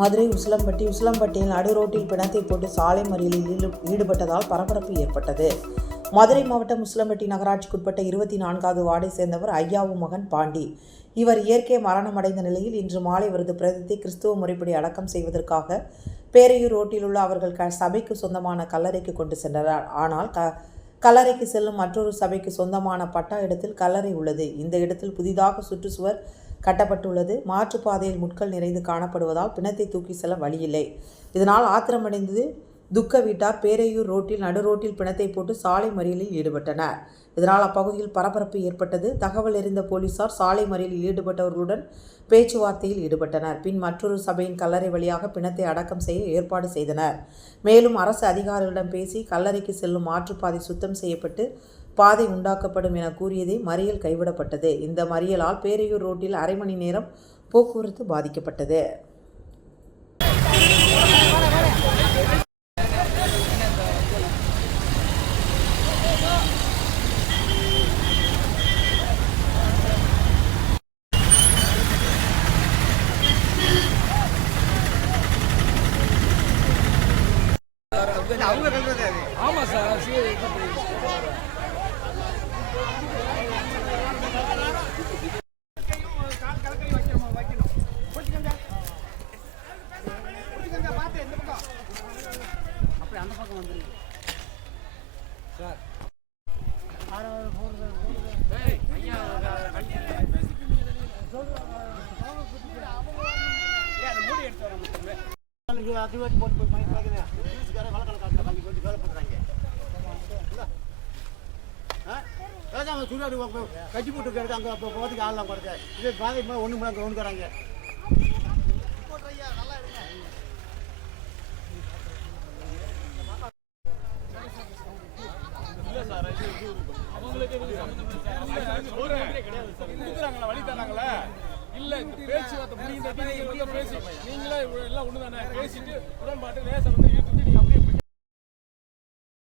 மதுரை உசிலம்பட்டி உசிலம்பட்டியில் நடு ரோட்டில் பிணத்தை போட்டு சாலை மறியலில் ஈடு- ஈடுபட்டதால் பரபரப்பு ஏற்பட்டது. மதுரை மாவட்டம் உசிலம்பட்டி நகராட்சிக்குட்பட்ட இருபத்தி நான்காவது வார்டை சேர்ந்தவர் ஐயாவு மகன் பாண்டி. இவர் இயற்கை மரணமடைந்த நிலையில் இன்று மாலை அவரது பிரதத்தை கிறிஸ்துவ முறைப்படி அடக்கம் செய்வதற்காக பேரையூர் ரோட்டில் உள்ள அவர்கள் க சபைக்கு சொந்தமான கல்லறைக்கு கொண்டு சென்றனர். ஆனால் க கல்லறைக்கு செல்லும் மற்றொரு சபைக்கு சொந்தமான பட்டா இடத்தில் கல்லறை உள்ளது. இந்த இடத்தில் புதிதாக சுற்றுச்சுவர் கட்டப்பட்டுள்ளது. மாற்றுப்பாதையில் முட்கள் நிறைந்து காணப்படுவதால் பிணத்தை தூக்கி செல்ல வழியில்லை. இதனால் ஆத்திரமடைந்தது துக்க வீட்டார் பேரையூர் ரோட்டில் நடு ரோட்டில் பிணத்தை போட்டு சாலை மறியலில் ஈடுபட்டனர். இதனால் அப்பகுதியில் பரபரப்பு ஏற்பட்டது. தகவல் அறிந்த போலீசார் சாலை மறியலில் ஈடுபட்டவர்களுடன் பேச்சுவார்த்தையில் ஈடுபட்டனர். பின் மற்றொரு சபையின் கல்லறை வழியாக பிணத்தை அடக்கம் செய்ய ஏற்பாடு செய்தனர். மேலும் அரசு அதிகாரிகளிடம் பேசி கல்லறைக்கு செல்லும் மாற்றுப்பாதை சுத்தம் செய்யப்பட்டு பாதை உண்டாக்கப்படும் என கூறியதே மறியல் கைவிடப்பட்டது. இந்த மறியலால் பேரையூர் ரோட்டில் அரை மணி நேரம் போக்குவரத்து பாதிக்கப்பட்டது. ஆமா சார் சரி அதிகமாக போட்டு போய் மயக்க வைக்கிறேன் நியூஸ்காரன் வழக்கணக்காரன் கல்வி போட்டு வேலை பண்ணுறாங்க அதான் சுடுகாடு கட்டி போட்டு இருக்கிறது அங்கே அப்போ போகிறதுக்கு ஆள்லாம் கொடுக்க இதே பாதை ஒன்று அங்கே ஒன்றுக்கிறாங்க கொடுக்குறாங்களா வழி தராங்களா? இல்ல இந்த பேச்சுவார்த்தை முடிந்த நீங்க வந்து பேசி நீங்களே எல்லாம் ஒண்ணுதானே? பேசிட்டு உடன்பாட்டு லேசா வந்து